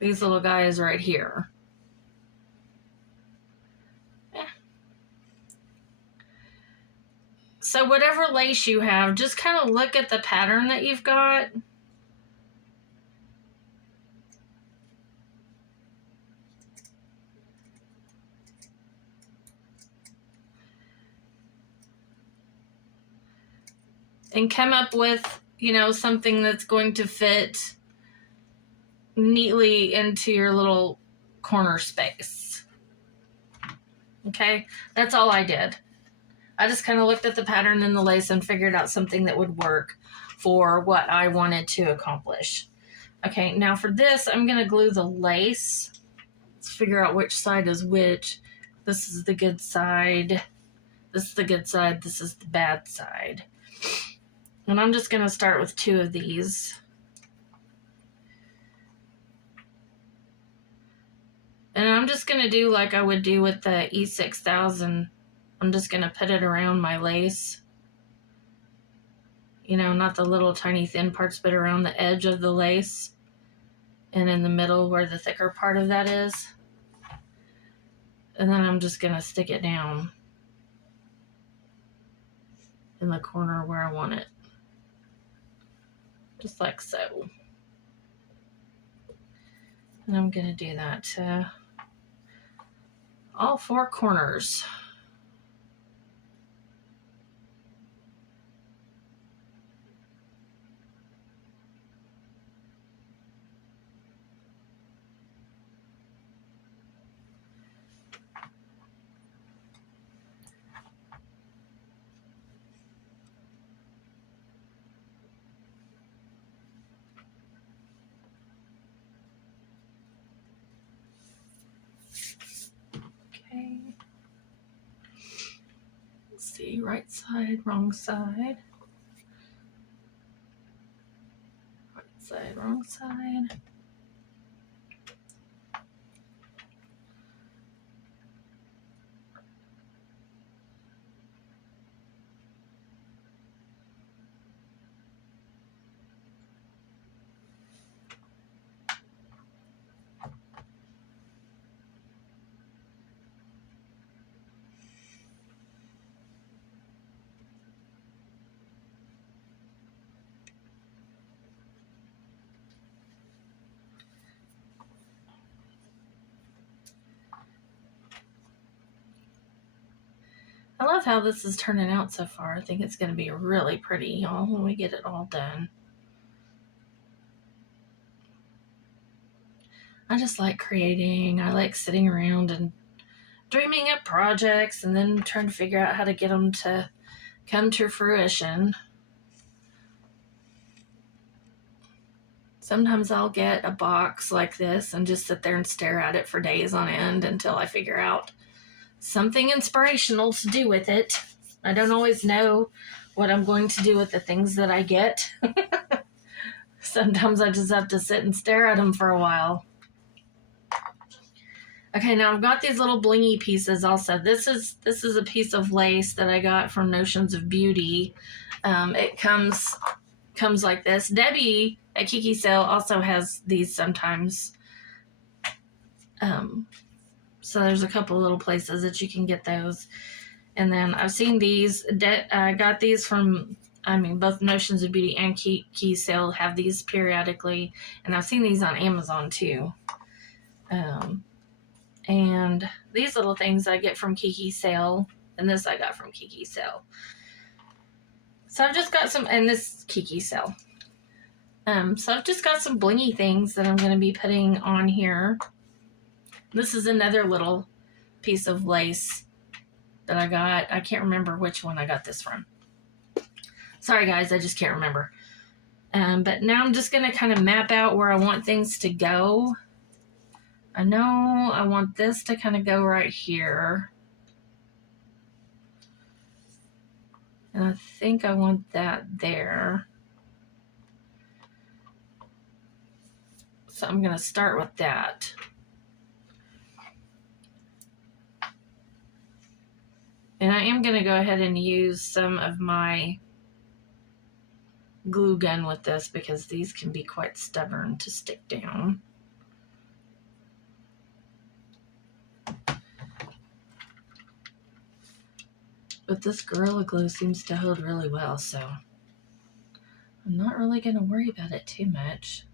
these little guys right here. So whatever lace you have, just kind of look at the pattern that you've got. And come up with, you know, something that's going to fit neatly into your little corner space. Okay, that's all I did. I just kind of looked at the pattern in the lace and figured out something that would work for what I wanted to accomplish. Okay, now for this, I'm going to glue the lace. Let's figure out which side is which. This is the good side. This is the good side. This is the bad side. And I'm just going to start with 2 of these. And I'm just going to do like I would do with the E6000. I'm just going to put it around my lace. You know, not the little tiny thin parts, but around the edge of the lace. And in the middle where the thicker part of that is. And then I'm just going to stick it down in the corner where I want it. Just like so. And I'm going to do that to all 4 corners. Okay. Let's see, right side, wrong side. outside. I love how this is turning out so far. I think it's going to be really pretty, y'all, when we get it all done. I just like creating. I like sitting around and dreaming up projects and then trying to figure out how to get them to come to fruition. Sometimes I'll get a box like this and just sit there and stare at it for days on end until I figure out something inspirational to do with it. I don't always know what I'm going to do with the things that I get. Sometimes I just have to sit and stare at them for a while. Okay, now I've got these little blingy pieces also. This is a piece of lace that I got from Notions of Beauty. It comes like this. Debbie at Kiki Sale also has these sometimes. So there's a couple little places that you can get those. And then I've seen these. I got these from, both Notions of Beauty and Kiki Sale have these periodically. And I've seen these on Amazon too. And these little things I get from Kiki Sale. And this I got from Kiki Sale. So I've just got some, and this Kiki Sale. So I've just got some blingy things that I'm going to be putting on here. This is another little piece of lace that I got. I can't remember which one I got this from. Sorry guys, I just can't remember. But now I'm just going to kind of map out where I want things to go. I know I want this to kind of go right here. And I think I want that there. So I'm going to start with that. And I am going to go ahead and use some of my glue gun with this because these can be quite stubborn to stick down. But this Gorilla Glue seems to hold really well, so I'm not really going to worry about it too much.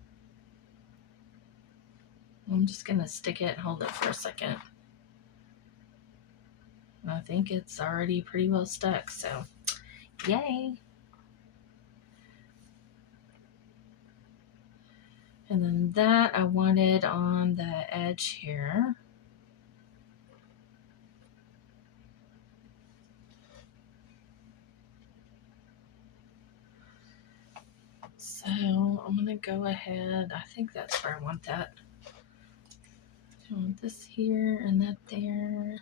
I'm just going to stick it and hold it for a second. I think it's already pretty well stuck, so yay. And then that I wanted on the edge here. So I'm going to go ahead. I think that's where I want that. I want this here and that there.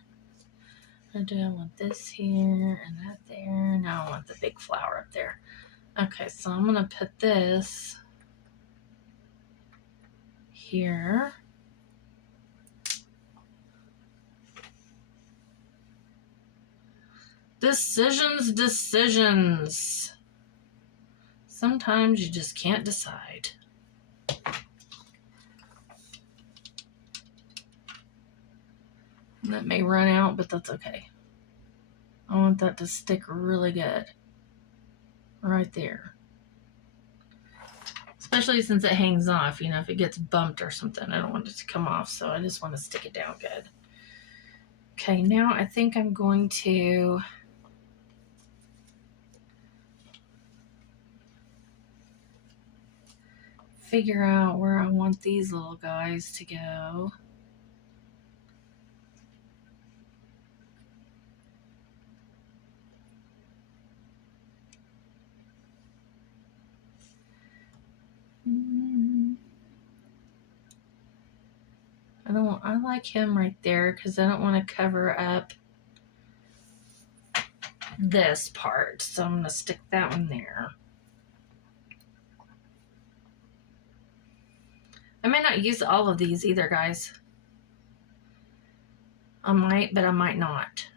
I want this here and that there. Now I want the big flower up there. Okay, so I'm going to put this here. Decisions. Sometimes you just can't decide. That may run out, but that's okay. I want that to stick really good. Right there. Especially since it hangs off, you know, if it gets bumped or something, I don't want it to come off, so I just want to stick it down good. Okay, now I think I'm going to figure out where I want these little guys to go. I like him right there because I don't want to cover up this part. So I'm going to stick that one there. I might not use all of these either, guys. I might, but I might not.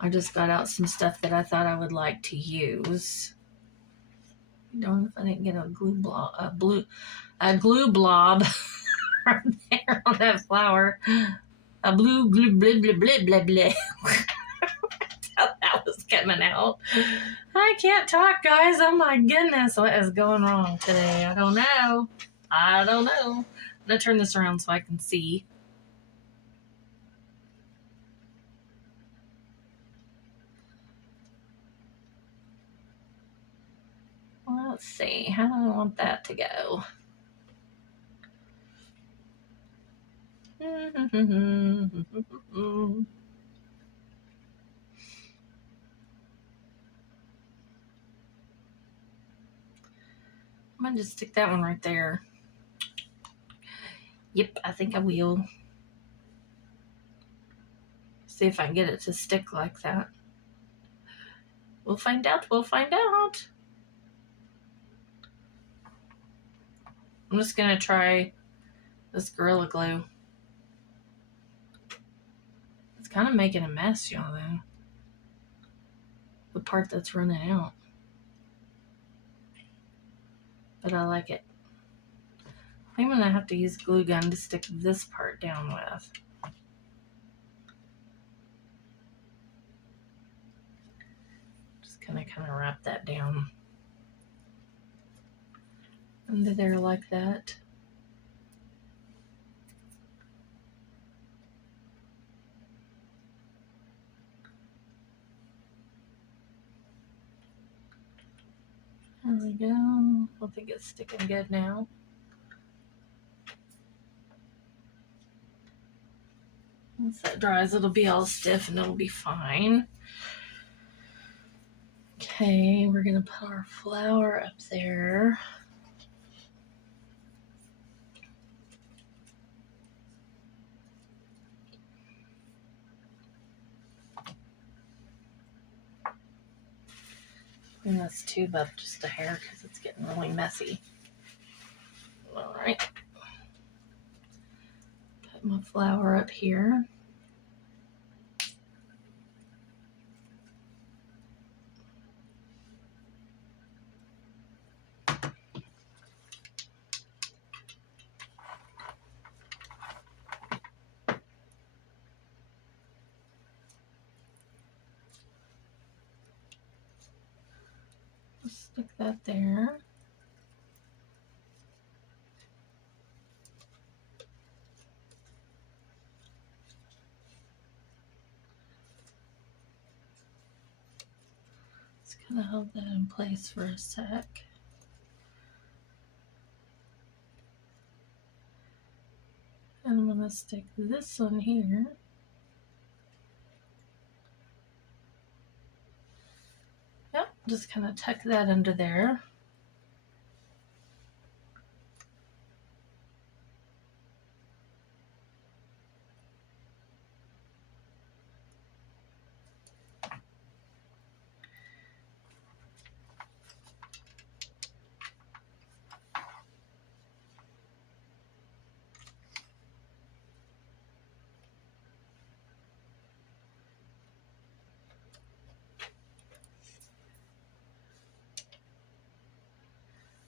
I just got out some stuff that I thought I would like to use. Darn if I didn't get a glue blob, a glue blob right there on that flower. A blue glue blah blah blah blah blah. That's how that was coming out. I can't talk, guys. Oh my goodness, what is going wrong today? I don't know. I don't know. I'm gonna turn this around so I can see. Let's see, how do I want that to go? I'm gonna just stick that one right there. Yep, I think I will. See if I can get it to stick like that. We'll find out, we'll find out. I'm just gonna try this Gorilla Glue. It's kind of making a mess, y'all, though. The part that's running out. But I like it. I'm gonna have to use glue gun to stick this part down with. Just gonna kind of wrap that down under there like that. There we go. I think it's sticking good now. Once that dries, it'll be all stiff and it'll be fine. Okay, we're gonna put our flower up there. Clean this tube up just a hair because it's getting really messy. All right. Put my flower up here. Stick that there. Just kind of hold that in place for a sec. And I'm going to stick this one here. Yep, just kind of tuck that under there.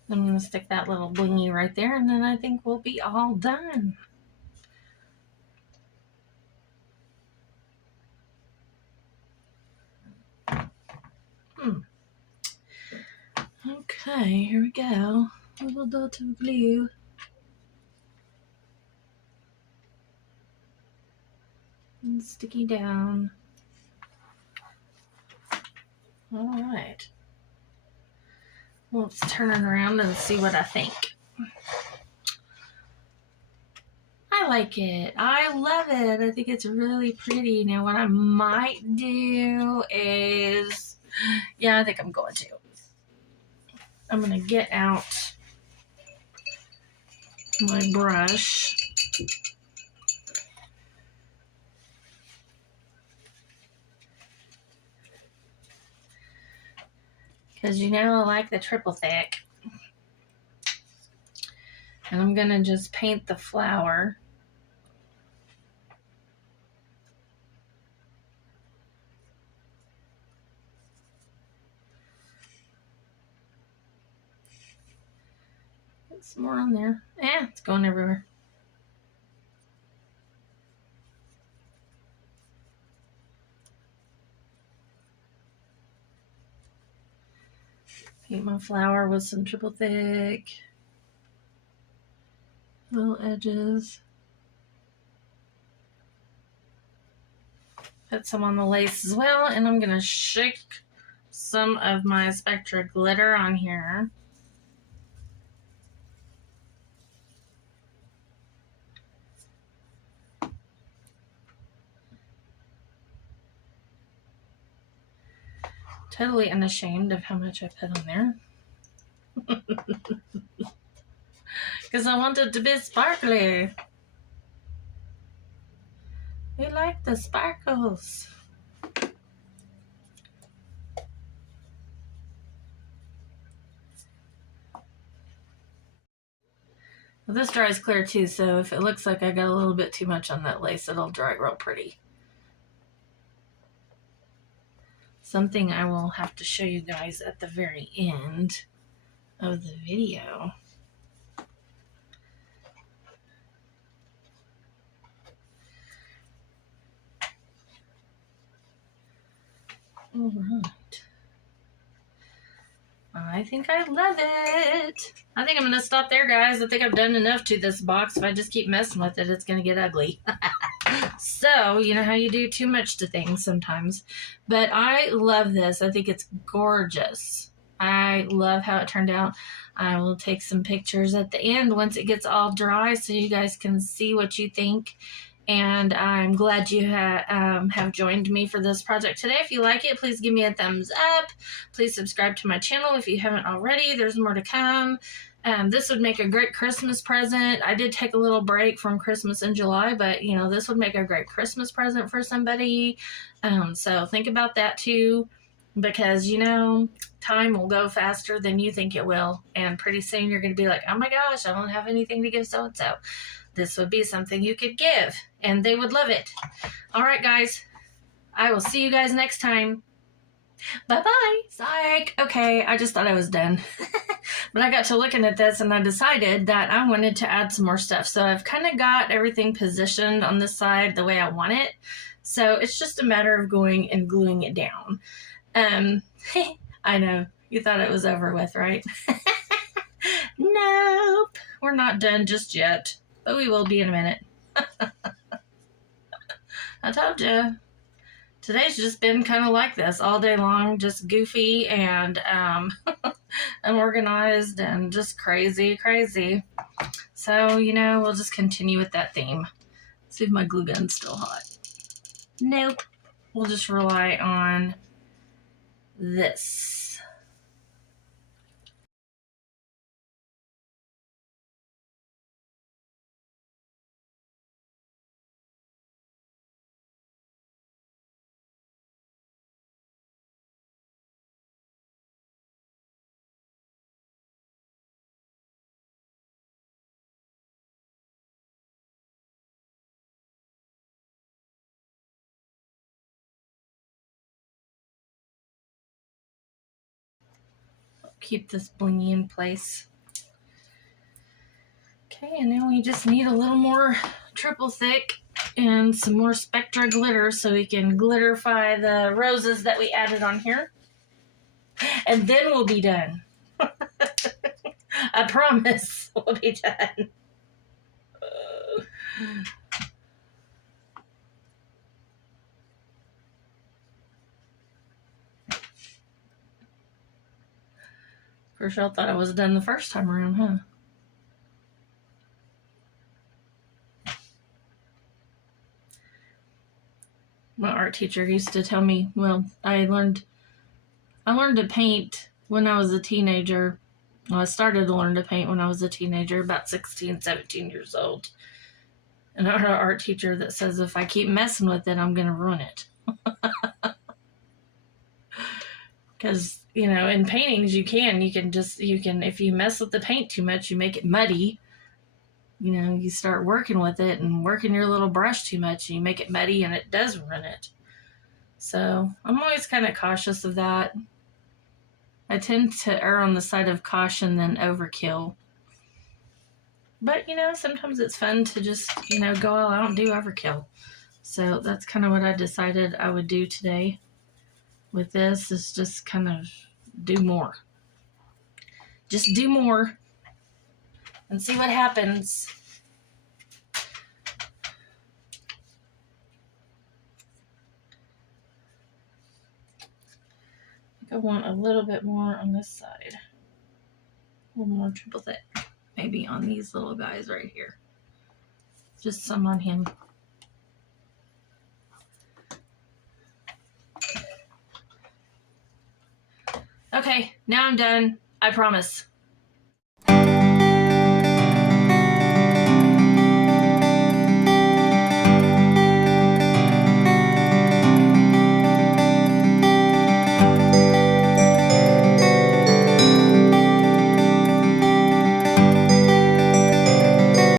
I'm going to stick that little blingy right there, and then I think we'll be all done. Okay, here we go. A little dot of glue. And sticky down. All right. Let's turn it around and see what I think. I like it. I love it. I think it's really pretty. Now what I might do is, yeah, I think I'm going to. I'm going to get out my brush. because you know I like the triple thick. And I'm going to just paint the flower. Put some more on there. It's going everywhere. Paint my flower with some triple thick. Little edges. Put some on the lace as well, and I'm gonna shake some of my Spectra glitter on here. Totally unashamed of how much I put on there. Because I want it to be sparkly. We like the sparkles. Well, this dries clear too, so if it looks like I got a little bit too much on that lace, it'll dry real pretty. Something I will have to show you guys at the very end of the video. All right. I think I love it. I think I'm going to stop there, guys. I think I've done enough to this box. If I just keep messing with it, it's going to get ugly. So, you know how you do too much to things sometimes. But I love this. I think it's gorgeous. I love how it turned out. I will take some pictures at the end once it gets all dry so you guys can see what you think. And I'm glad you have joined me for this project today. If you like it, please give me a thumbs up. Please subscribe to my channel if you haven't already. There's more to come. This would make a great Christmas present. I did take a little break from Christmas in July, but, you know, this would make a great Christmas present for somebody. So think about that too, because, you know, time will go faster than you think it will. And pretty soon you're going to be like, oh my gosh, I don't have anything to give so-and-so. This would be something you could give, and they would love it. All right, guys. I will see you guys next time. Bye-bye. Psych. Okay, I just thought I was done. But I got to looking at this, and I decided that I wanted to add some more stuff. So I've kind of got everything positioned on this side the way I want it. So it's just a matter of going and gluing it down. I know. You thought it was over with, right? Nope. We're not done just yet. But we will be in a minute. I told you. Today's just been kind of like this all day long, just goofy and unorganized and just crazy. So, you know, we'll just continue with that theme. See if my glue gun's still hot. Nope. We'll just rely on this. Keep this blingy in place. Okay, and now we just need a little more triple thick and some more Spectra glitter so we can glitterify the roses that we added on here. And then we'll be done. I promise we'll be done. Of course, y'all thought I was done the first time around, huh? My art teacher used to tell me, well, I learned to paint when I was a teenager. Well, I started to learn to paint when I was a teenager, about 16, 17 years old. And I had an art teacher that says if I keep messing with it, I'm going to ruin it. Because you know, in paintings you can if you mess with the paint too much, you make it muddy. You know, you start working with it and working your little brush too much, and you make it muddy and it does ruin it. So I'm always kind of cautious of that. I tend to err on the side of caution than overkill. But, you know, sometimes it's fun to just, you know, go all out and do overkill. So that's kind of what I decided I would do today with this, is just kind of do more. Just do more and see what happens. I want a little bit more on this side. A little more triple thick. Maybe on these little guys right here. Just some on him. Okay, now I'm done. I promise.